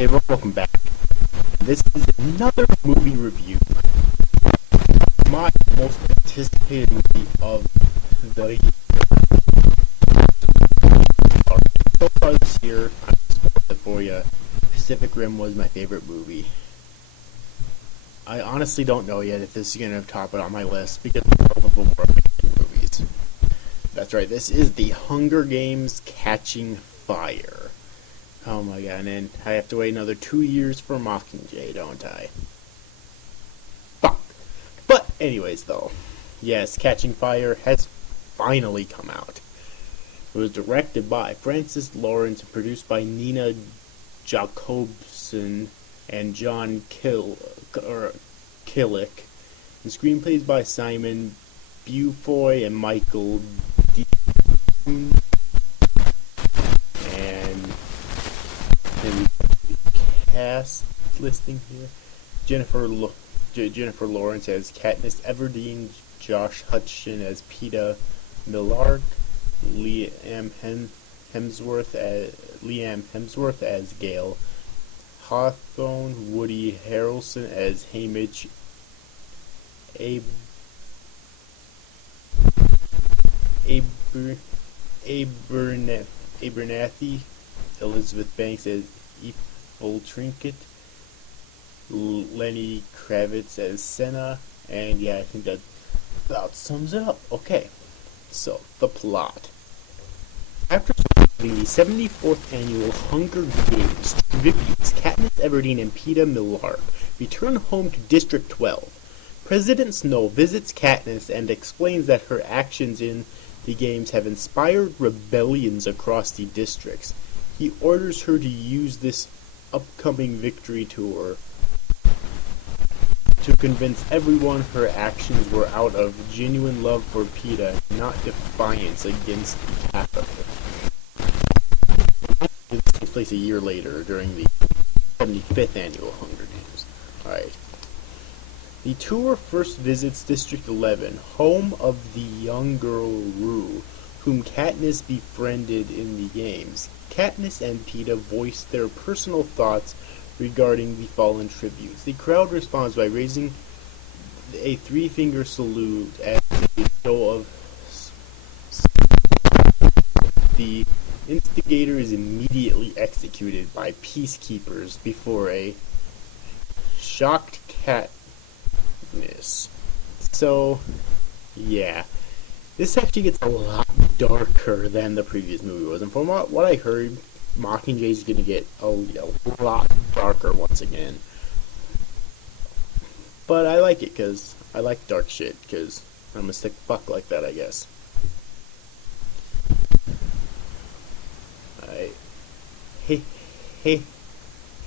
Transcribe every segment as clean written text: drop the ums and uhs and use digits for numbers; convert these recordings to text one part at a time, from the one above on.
Hey everyone, welcome back. This is another movie review. My most anticipated movie of the year. So far this year, I'm spoiled it for you. Pacific Rim was my favorite movie. I honestly don't know yet if this is going to top it on my list because there are multiple more amazing movies. That's right, this is The Hunger Games: Catching Fire. Oh my god, and then I have to wait another 2 years for Mockingjay, don't I? Fuck. But anyways though, yes, Catching Fire has finally come out. It was directed by Francis Lawrence and produced by Nina Jacobson and John Killick. And screenplays by Simon Beaufoy and Michael Dean. And then cast listing here: Jennifer Lawrence as Katniss Everdeen, Josh Hutcherson as Peeta Mellark, Liam Hemsworth as Gale Hawthorne, Woody Harrelson as Haymitch Abernathy, Elizabeth Banks as Evil Trinket, Lenny Kravitz as Senna, and yeah, I think that about sums it up. Okay, so the plot. After surviving the 74th annual Hunger Games tributes, Katniss Everdeen and Peeta Mellark return home to District 12. President Snow visits Katniss and explains that her actions in the games have inspired rebellions across the districts. He orders her to use this upcoming victory tour to convince everyone her actions were out of genuine love for Peeta, not defiance against the capital. This takes place a year later during the 75th annual Hunger Games. Alright. The tour first visits District 11, home of the young girl Rue, whom Katniss befriended in the games. Katniss and Peeta voice their personal thoughts regarding the fallen tributes. The crowd responds by raising a three-finger salute as a show of the instigator is immediately executed by peacekeepers before a shocked Katniss. So, yeah. This actually gets a lot darker than the previous movie was, and from what I heard, Mockingjay is going to get a lot darker once again. But I like it, because I like dark shit, because I'm a sick fuck like that, I guess.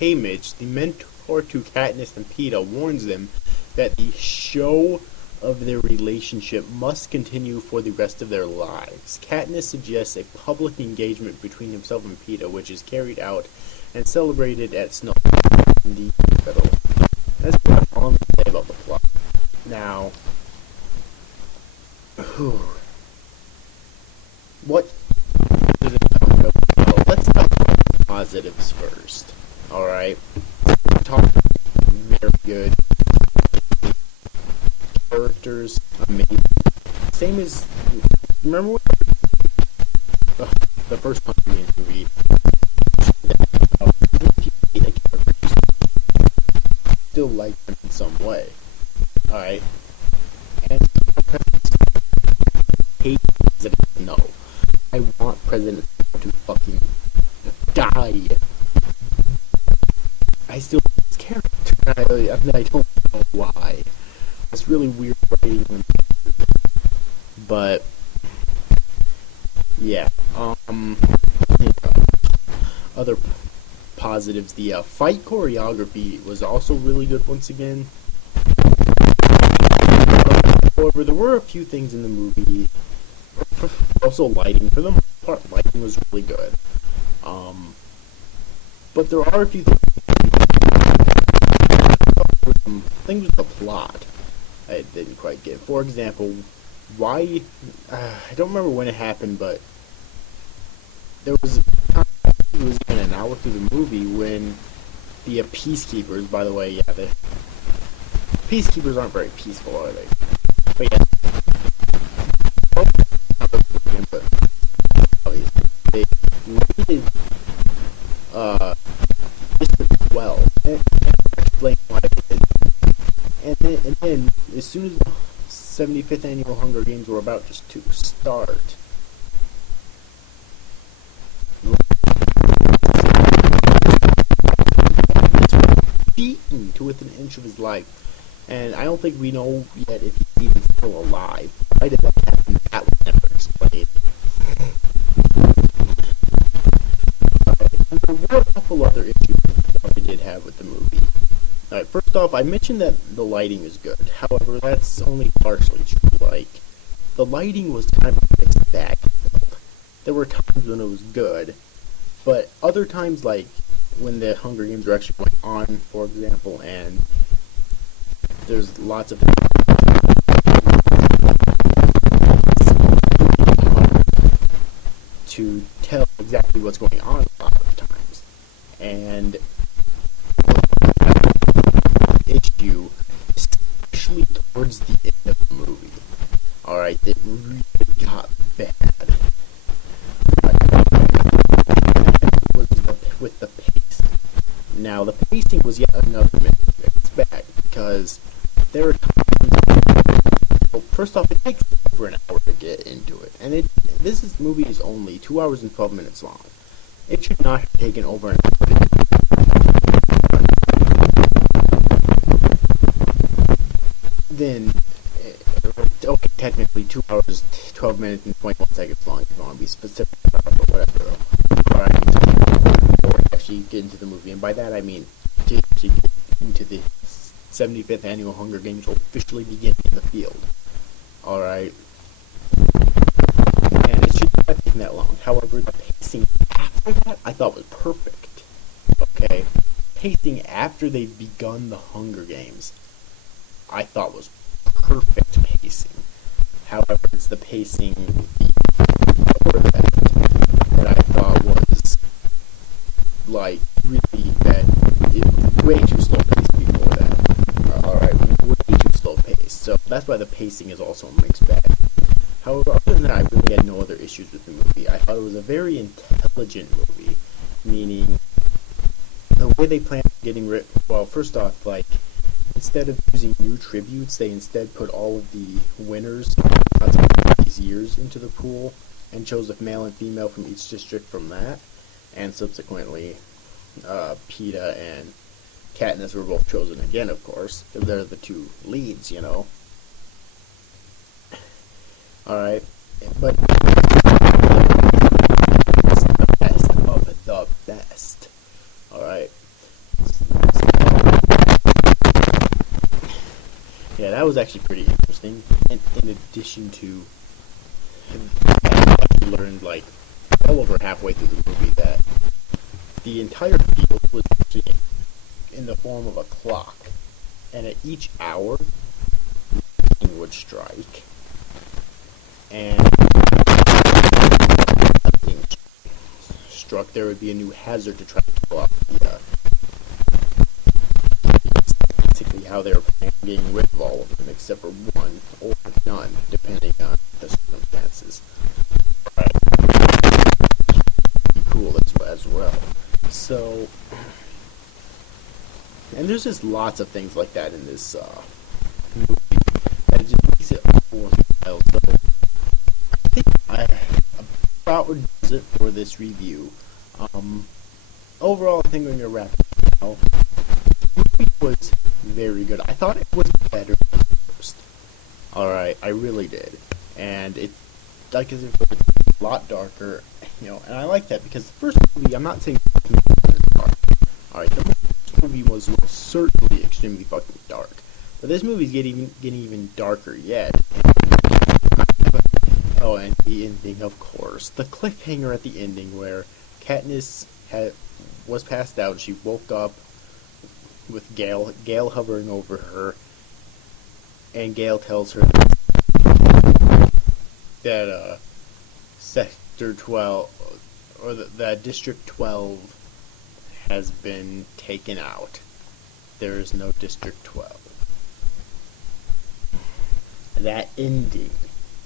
Haymitch, the mentor to Katniss and Peeta, warns them that the show of their relationship must continue for the rest of their lives. Katniss suggests a public engagement between himself and Peeta, which is carried out and celebrated at Snow in the capital. That's what all I'm going to say about the plot. Now, what does it talk about? Well, let's talk about the positives first. Alright? Talk very good. Characters, amazing. Same as, remember when the first Hunger Games movie, still like them in some way. Alright? And hate President No. I want President to fucking die. I still like his character. I don't know why. It's really weird writing when, but yeah. Other positives: the fight choreography was also really good once again. However, there were a few things in the movie. Also, lighting. For the most part, lighting was really good. But there are a few things with the plot I didn't quite get. For example, why, I don't remember when it happened, but there was a time, it was even an hour through the movie when The Peacekeepers, by the way, yeah, the Peacekeepers aren't very peaceful, are they? But yeah, but they raided District 12 and explain why they did. And then, as soon as the 75th Annual Hunger Games were about just to start, beaten to within an inch of his life. And I don't think we know yet if he's even still alive. Why did that happen? That was never explained. And there were a couple other issues that we did have with the movie. Alright, first off, I mentioned that the lighting is good. However, that's only partially true. Like, the lighting was kind of a mixed bag. There were times when it was good, but other times, like, when the Hunger Games are actually going on, for example, and there's lots of to tell exactly what's going on a lot of times. And issue, especially towards the end of the movie. Alright, it really got bad. With the pacing. Now, the pacing was yet another mixed bag, because there are times. Well, first off, it takes over an hour to get into it, and this movie is only 2 hours and 12 minutes long. It should not have taken over an hour. Then, okay, technically 2 hours, 12 minutes, and 21 seconds long, if you want to be specific about it, but whatever. Or actually get into the movie, and by that I mean to actually get into the 75th Annual Hunger Games will officially begin in the field. Alright. And it shouldn't have taken that long. However, the pacing after that I thought was perfect. Okay? Pacing after they've begun the Hunger Games I thought was perfect pacing. However, it's the pacing before that I thought was like really bad. Way too slow paced before that. Alright, way too slow paced. So that's why the pacing is also a mixed bag. However, other than that, I really had no other issues with the movie. I thought it was a very intelligent movie, meaning the way they planned on getting rid. Well, first off, like, instead of using new tributes, they instead put all of the winners of these years into the pool and chose a male and female from each district from that, and subsequently Peeta and Katniss were both chosen again, of course. They're the two leads, you know. Alright, but it's the best of the best. Alright. Yeah, that was actually pretty interesting. And in addition to, I learned like well over halfway through the movie that the entire field was actually in the form of a clock, and at each hour, lightning would strike, and lightning struck, there would be a new hazard to try to kill off the. Basically, how they were planning on getting rid of all of them, except for one or none, depending on the circumstances. Right. Pretty cool as well. So, and there's just lots of things like that in this movie that just makes it worthwhile. So, I think I about does it for this review. Overall, I think we're gonna wrap it up now. The movie was very good. I thought it was better than the first. Alright, I really did. And it, like I said, it was a lot darker, you know, and I like that because the first movie, I'm not saying the movie was dark. Alright, the first movie was certainly extremely fucking dark. But this movie's getting even darker yet. Oh, and the ending, of course. The cliffhanger at the ending where Katniss was passed out, she woke up with Gale hovering over her, and Gale tells her that Sector 12, or that District 12 has been taken out. There is no District 12. That ending,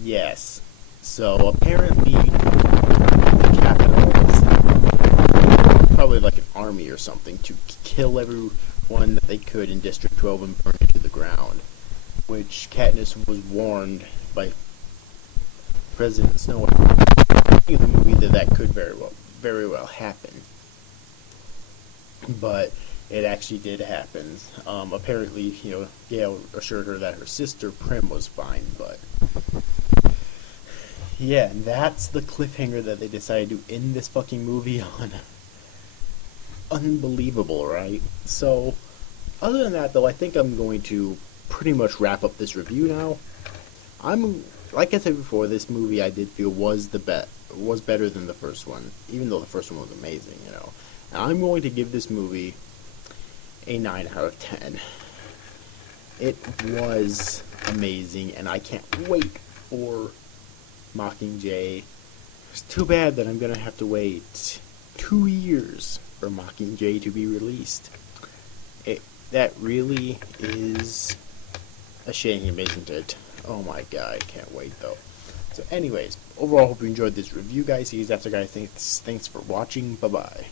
yes. So apparently, the Capitals, probably like an army or something, to kill everyone that they could in District 12 and burn it to the ground. Which Katniss was warned by President Snow in the movie that could very well happen. But it actually did happen. Apparently, Gale assured her that her sister Prim was fine, but yeah, and that's the cliffhanger that they decided to end this fucking movie on. Unbelievable, right? So, other than that, though, I think I'm going to pretty much wrap up this review now. Like I said before, this movie I did feel was better than the first one, even though the first one was amazing, And I'm going to give this movie a 9 out of 10. It was amazing, and I can't wait for Mockingjay. It's too bad that I'm going to have to wait 2 years for Mockingjay to be released. That really is a shame, isn't it? Oh my god, I can't wait though. So anyways, overall, hope you enjoyed this review, guys. See you guys after, guys. Thanks for watching. Bye-bye.